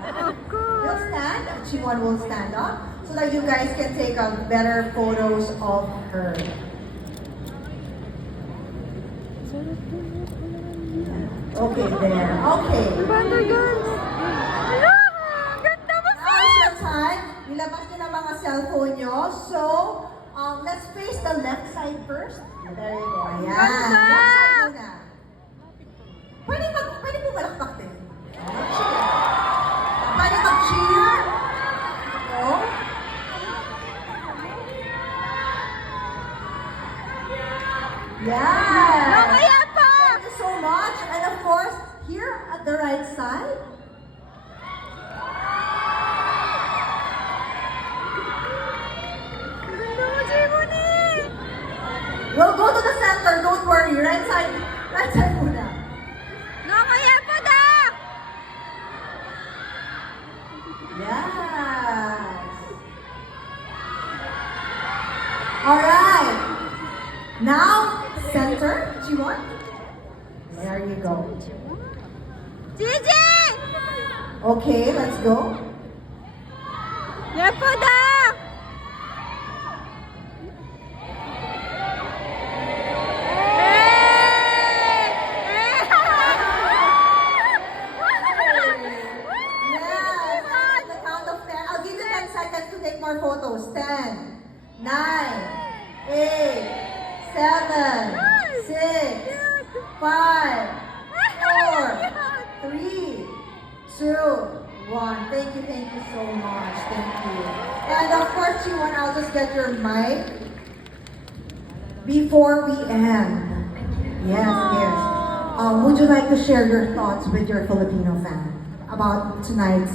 Of course. We'll stand. G1 will stand up so that you guys can take a better photos of her. Okay, there. Okay. Wonder Girls. Ala, ganda mo Now's the time. Nilabas nyo na mga cellphone nyo. So, let's face the left side first. There you go. Ayan. Ganda! Left side muna. Pwede po malakpak din. Pwede mag-cheer. No? Yeah. No, kaya pa! Thank you so much. And of course, here at the right side. Ganda mo, Jimony! We'll go to the center. Don't worry. Right side. Right side muna. No, kaya pa da! Yes. All right. Now, center. G1. There you go. Gigi! Okay, let's go. Yan po da! Yes. At the count of 10. I'll give you 10 seconds to take more photos. 10, 9, 8, 7, 6, 5, 4, 3, 2, 1. Thank you so much. Thank you. And of course, G1, I'll just get your mic before we end. Yes. Would you like to share your thoughts with your Filipino fan about tonight's